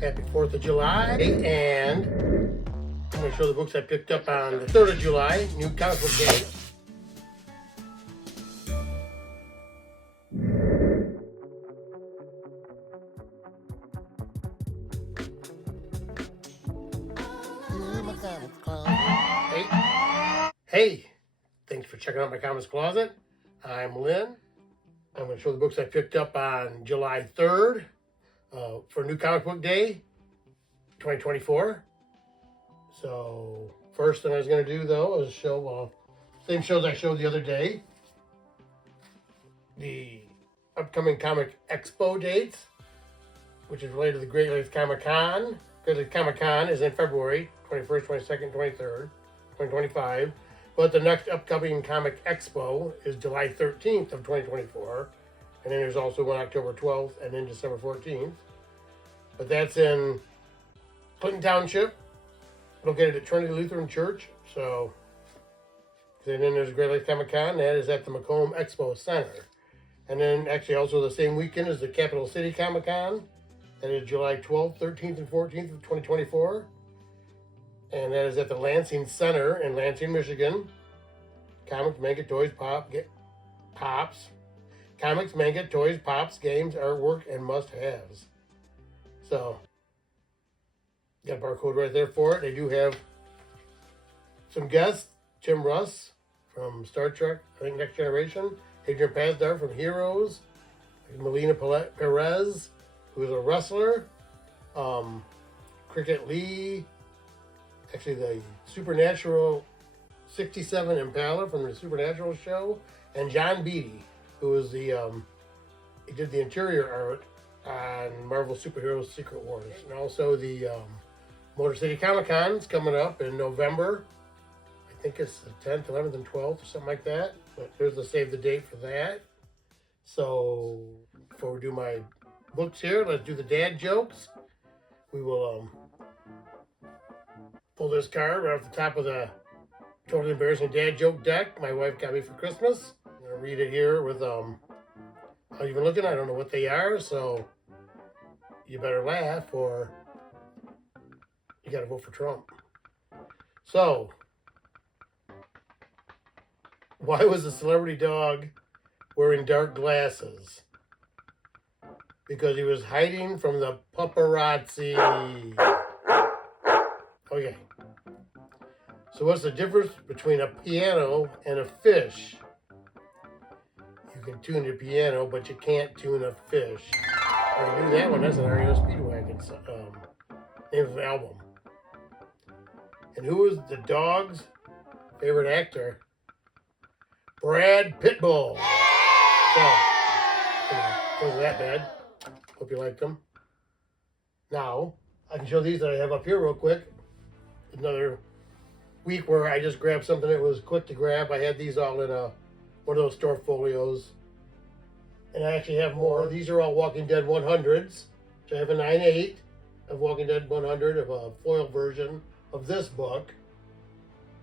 Happy 4th of July, and I'm going to show the books I picked up on the 3rd of July, New Comic Book Day. Hey, thanks for checking out my comics closet. I'm Lynn. I'm going to show the books I picked up on July 3rd for New Comic Book Day 2024. So first thing I was going to do though is show same shows I showed the other day. The upcoming Comic Expo dates, which is related to the Great Lakes Comic Con. Great Lakes Comic Con is in February 21st, 22nd, 23rd, 2025. But the next upcoming Comic Expo is July 13th of 2024. And then there's also one October 12th and then December 14th. But that's in Clinton Township, located at Trinity Lutheran Church. So, and then there's Great Lakes Comic Con. That is at the Macomb Expo Center. And then actually also the same weekend is the Capital City Comic Con. That is July 12th, 13th, and 14th of 2024. And that is at the Lansing Center in Lansing, Michigan. Comics, manga, toys, pops. Comics, manga, toys, pops, games, artwork, and must-haves. So, got a barcode right there for it. They do have some guests. Tim Russ from Star Trek, I think Next Generation. Adrian Pasdar from Heroes. Melina Perez, who is a wrestler. Cricket Lee. Actually, the Supernatural 67 Impala from the Supernatural show, and John Beatty, who is the he did the interior art on Marvel Superheroes Secret Wars, and also the Motor City Comic Con is coming up in November. I think it's the 10th, 11th, and 12th, or something like that. But there's the save the date for that. So before we do my books here, let's do the dad jokes. We will pull this card right off the top of the Totally Embarrassing Dad Joke deck my wife got me for Christmas. I'm going to read it here with, how you've been looking. I don't know what they are, so you better laugh or you got to vote for Trump. So, why was the celebrity dog wearing dark glasses? Because he was hiding from the paparazzi. Okay. So what's the difference between a piano and a fish? You can tune the piano, but you can't tune a fish. I already knew that one. That's an REO Speedwagon name of an album. And who is the dog's favorite actor? Brad Pitbull. So, wasn't that bad. Hope you liked them. Now, I can show these that I have up here real quick. Another week where I just grabbed something that was quick to grab. I had these all in one of those store folios. And I actually have more. These are all Walking Dead 100s. So I have a 9/8 of Walking Dead 100 of a foil version of this book.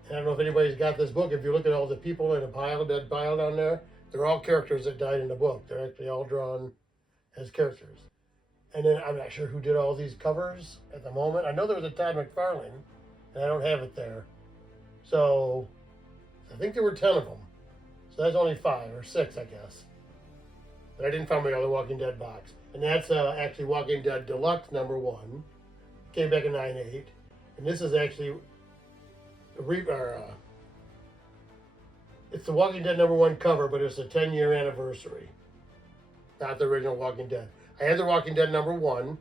And I don't know if anybody's got this book. If you look at all the people in a dead pile down there, they're all characters that died in the book. They're actually all drawn as characters. And then I'm not sure who did all these covers at the moment. I know there was a Todd McFarlane, and I don't have it there. So I think there were 10 of them. So that's only 5 or 6, I guess. But I didn't find my other Walking Dead box. And that's actually Walking Dead Deluxe #1. Came back in 9/8. And this is actually it's the Walking Dead #1 cover, but it's a 10-year anniversary. Not the original Walking Dead. I had the Walking Dead #1.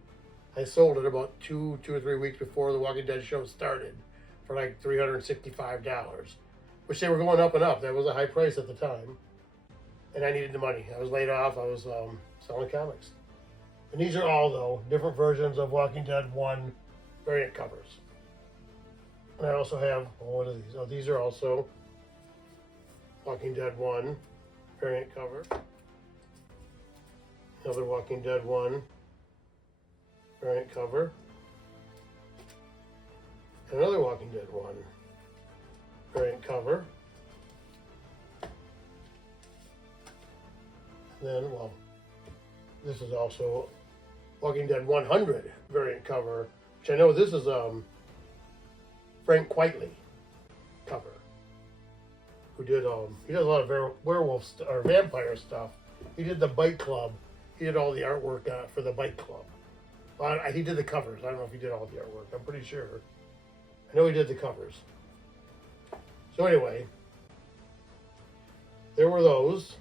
I sold it about two or three weeks before the Walking Dead show started for like $365, which they were going up and up. That was a high price at the time. And I needed the money. I was laid off. I was selling comics. And these are all, though, different versions of Walking Dead 1 variant covers. And I also have, what are these? Oh, these are also Walking Dead 1 variant cover. Another Walking Dead 1 variant cover. Another Walking Dead 1 variant cover. And then, well, this is also Walking Dead 100 variant cover, which I know this is Frank Quitely cover, who did he does a lot of werewolf or vampire stuff. He did the Bike Club. He did all the artwork for the Bike Club. Well, he did the covers. I don't know if he did all the artwork. I'm pretty sure. I know he did the covers. So anyway, there were those.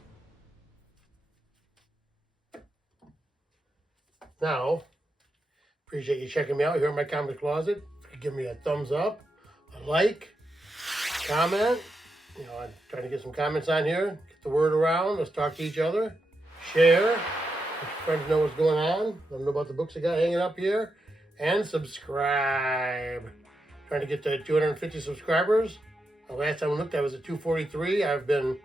Now, appreciate you checking me out here in my comic closet. Give me a thumbs up, a like, comment. You know, I'm trying to get some comments on here, get the word around. Let's talk to each other, share, let your friends know what's going on, let them know about the books I got hanging up here, and subscribe. Trying to get to 250 subscribers. The last time I looked, I was at 243. I've been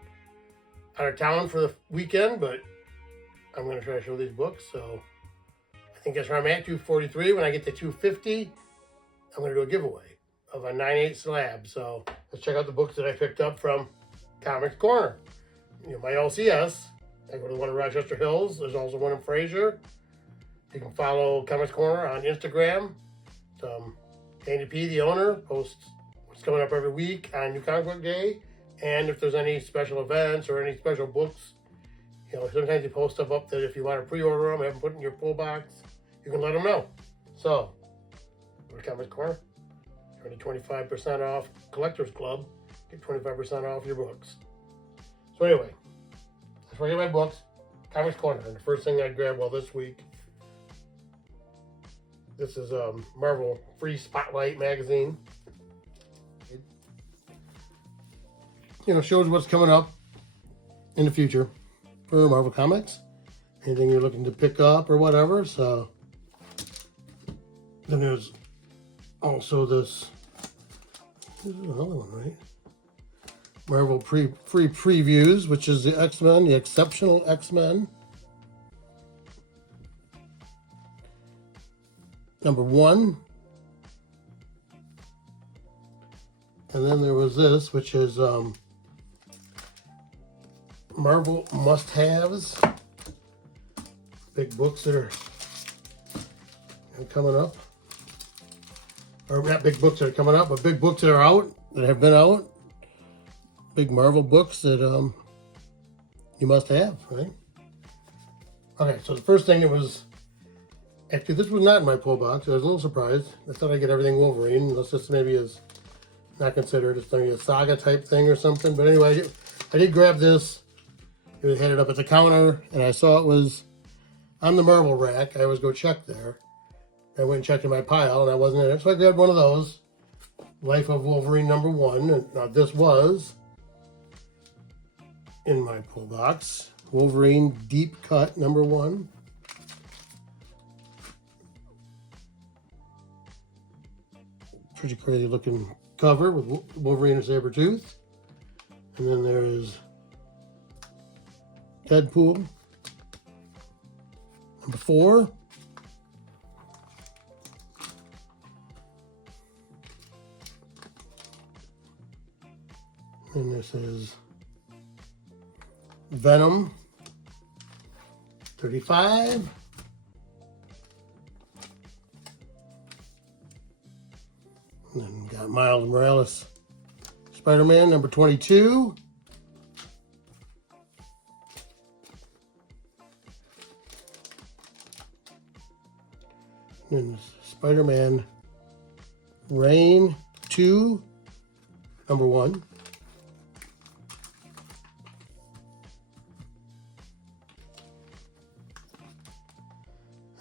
out of town for the weekend, but I'm going to try to show these books. So I think that's where I'm at, 243. When I get to 250, I'm going to do a giveaway of a 9/8 slab. So let's check out the books that I picked up from Comics Corner. You know, my LCS, I go to the one in Rochester Hills. There's also one in Fraser. You can follow Comics Corner on Instagram. Danny P, the owner, posts what's coming up every week on New Comic Book Day. And if there's any special events or any special books, you know, sometimes you post stuff up that if you want to pre-order them, have them put in your pull box, you can let them know. So, go to Comics Corner. 25% off Collectors Club. Get 25% off your books. So anyway, that's where I get my books. Comics Corner. And the first thing I grabbed this week, this is Marvel Free Spotlight magazine. It, you know, shows what's coming up in the future for Marvel Comics. Anything you're looking to pick up or whatever. So then there's also this is another one, right? Marvel free previews, which is the X-Men, the Exceptional X-Men. #1. And then there was this, which is Marvel must-haves. Big books that are coming up. Or not big books that are coming up, but big books that are out, that have been out. Big Marvel books that you must have, right? Okay, so the first thing it was, actually this was not in my pull box. I was a little surprised. I thought I'd get everything Wolverine, unless this maybe is not considered. It's maybe a saga type thing or something. But anyway, I did grab this. It was headed up at the counter, and I saw it was on the Marvel rack. I always go check there. I went and checked in my pile, and I wasn't in it. So I grabbed one of those. Life of Wolverine #1. And now this was in my pull box. Wolverine Deep Cut #1. Pretty crazy looking cover with Wolverine and Sabretooth. And then there is Deadpool #4. And this is Venom 35. And then we got Miles Morales Spider-Man #22. And Spider-Man Reign 2 #1.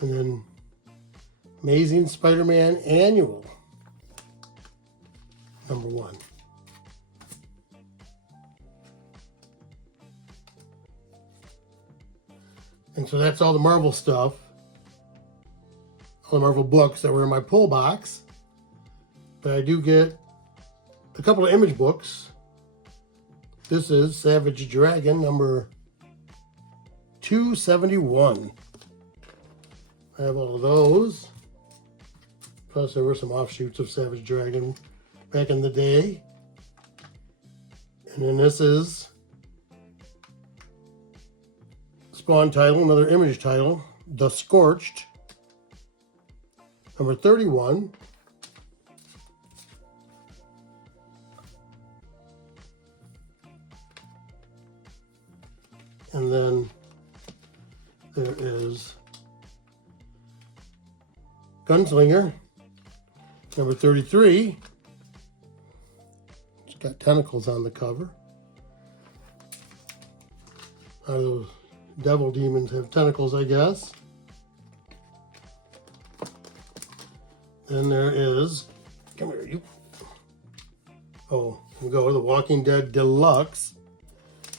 And then Amazing Spider-Man Annual #1. And so that's all the Marvel stuff. All the Marvel books that were in my pull box. But I do get a couple of Image books. This is Savage Dragon #271. I have all of those. Plus there were some offshoots of Savage Dragon back in the day. And then this is Spawn title, another Image title, The Scorched number 31. And then there is Gunslinger, number 33. It's got tentacles on the cover. How do those devil demons have tentacles, I guess? Then there is, come here, you. Oh, we go to The Walking Dead Deluxe,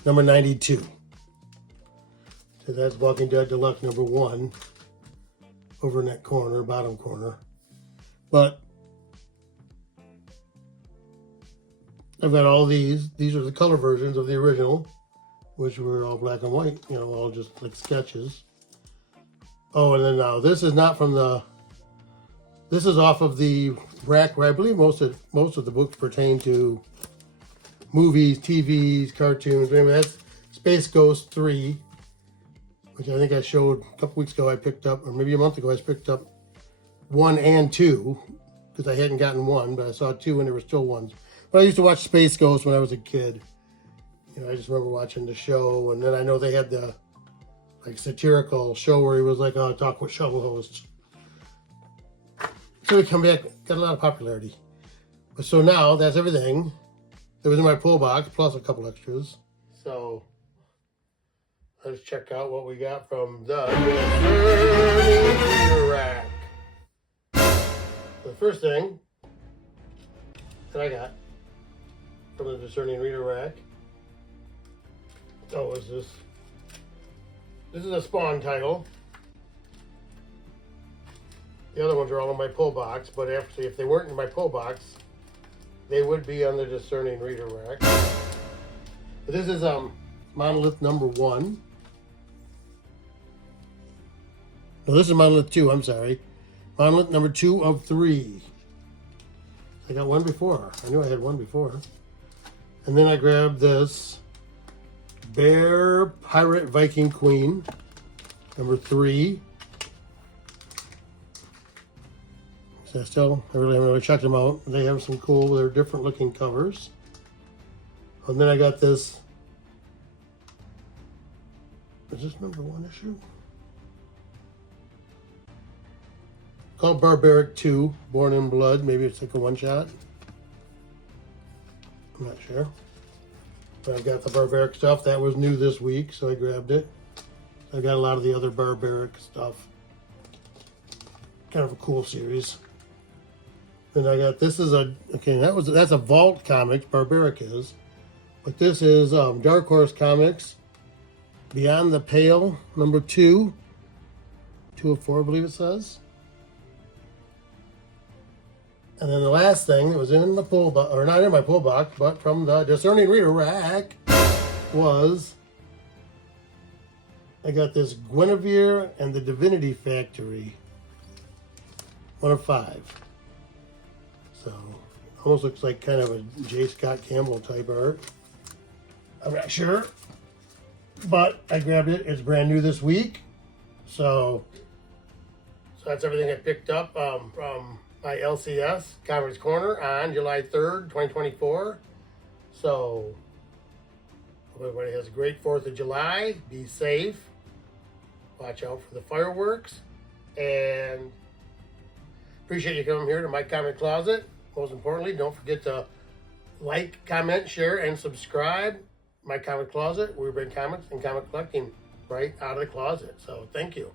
number 92. So that's Walking Dead Deluxe number 1 over in that corner, bottom corner. But I've got all these. These are the color versions of the original, which were all black and white, you know, all just like sketches. Oh, and then now this is not from the, this is off of the rack where I believe most of the books pertain to movies, TVs, cartoons. Maybe that's Space Ghost 3, which I think I showed a couple weeks ago. I picked up, or maybe a month ago, I picked up 1 and 2 because I hadn't gotten 1, but I saw 2 and there were still 1s. But I used to watch Space Ghost when I was a kid. You know, I just remember watching the show, and then I know they had the like satirical show where he was like, "Oh, talk with shovel hosts." So we come back, got a lot of popularity. But so now that's everything that was in my pull box, plus a couple extras. So let's check out what we got from the Discerning Reader Rack. So the first thing that I got from the Discerning Reader Rack, oh, is this? This is a Spawn title. The other ones are all in my pull box, but actually, if they weren't in my pull box, they would be on the Discerning Reader Rack. But this is Monolith number 1. No, this is Monolith 2, I'm sorry. Monolith number 2 of 3. I got 1 before. I knew I had 1 before. And then I grabbed this Bear Pirate Viking Queen, number 3. So I really haven't checked them out. They have some cool, they're different looking covers. And then I got this, is this number 1 issue? Called Barbaric 2, Born in Blood. Maybe it's like a one-shot. I'm not sure. But I've got the Barbaric stuff. That was new this week, so I grabbed it. I got a lot of the other Barbaric stuff. Kind of a cool series. Then I got, this is a, okay, that's a Vault Comics, Barbaric is. But this is Dark Horse Comics, Beyond the Pale, number 2. 2 of 4, I believe it says. And then the last thing that was in my pull box, or not in my pull box, but from the Discerning Reader Rack, was I got this Guinevere and the Divinity Factory, 1 of 5. So almost looks like kind of a J. Scott Campbell type art. I'm not sure, but I grabbed it. It's brand new this week. So that's everything I picked up from my LCS Comics Corner on July 3rd, 2024. So hope everybody has a great 4th of July. Be safe. Watch out for the fireworks. And appreciate you coming here to my comic closet. Most importantly, don't forget to like, comment, share, and subscribe. My comic closet, where we bring comics and comic collecting right out of the closet. So thank you.